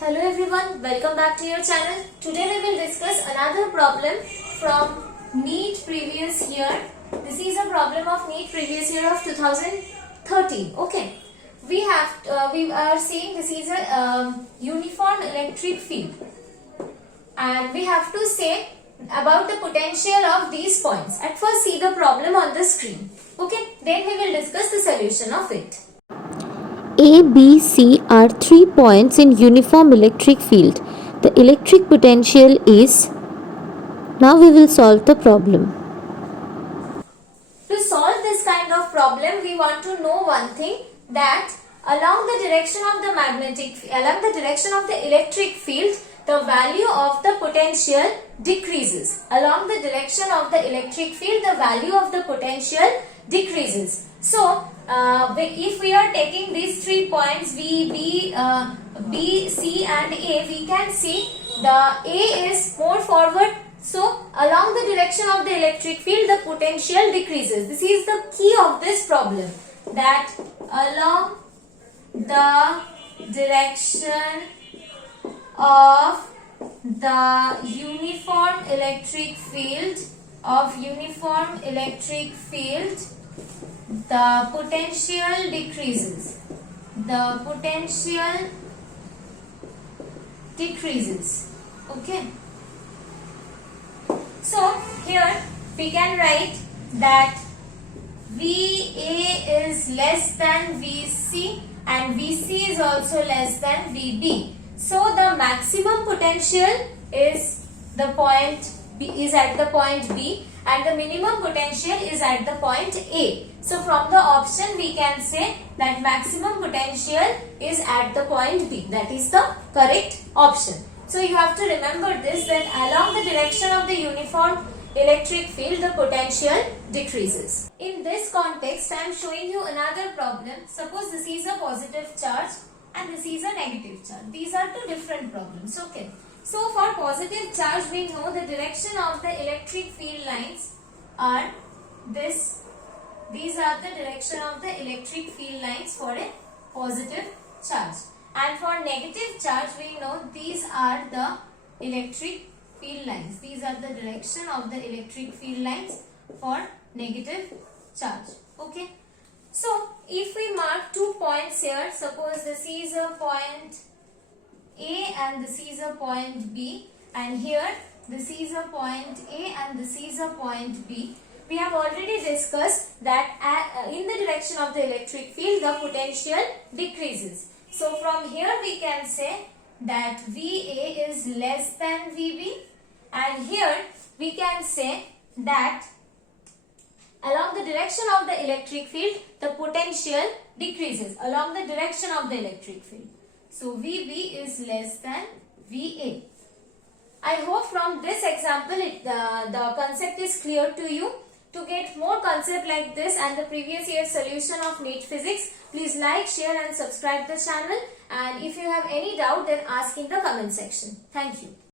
Hello everyone, welcome back to your channel. Today we will discuss another problem from NEET previous year. This is a problem of NEET previous year of 2013. Okay, we are seeing this is a uniform electric field, and we have to say about the potential of these points. At first, see the problem on the screen. Okay, then we will discuss the solution of it. A, B, C are 3 points in uniform electric field. The electric potential is. Now we will solve the problem. To solve this kind of problem, we want to know one thing, that along the direction of the electric field, the value of the potential decreases. Along the direction of the electric field, the value of the potential decreases. So, if we are taking these 3 points B, C and A, we can see the A is more forward. So, along the direction of the electric field, the potential decreases. This is the key of this problem, that along the direction of the uniform electric field, the potential decreases. The potential decreases. Okay. So, here we can write that VA is less than VC and VC is also less than VB. So, the maximum potential is at the point B and the minimum potential is at the point A. So, from the option we can say that maximum potential is at the point B. That is the correct option. So, you have to remember this, that along the direction of the uniform electric field, the potential decreases. In this context, I am showing you another problem. Suppose this is a positive charge and this is a negative charge. These are two different problems. Okay. So, for positive charge, we know the direction of the electric field lines are this. These are the direction of the electric field lines for a positive charge. And for negative charge, we know these are the electric field lines. These are the direction of the electric field lines for negative charge. Okay. So, if we mark 2 points here, suppose this is a point A and this is a point B, and here this is a point A and this is a point B. We have already discussed that in the direction of the electric field, the potential decreases. So, from here we can say that VA is less than VB, and here we can say that along the direction of the electric field, the potential decreases along the direction of the electric field. So, VB is less than VA. I hope from this example the concept is clear to you. To get more concept like this and the previous year solution of NEET Physics, please like, share and subscribe the channel. And if you have any doubt, then ask in the comment section. Thank you.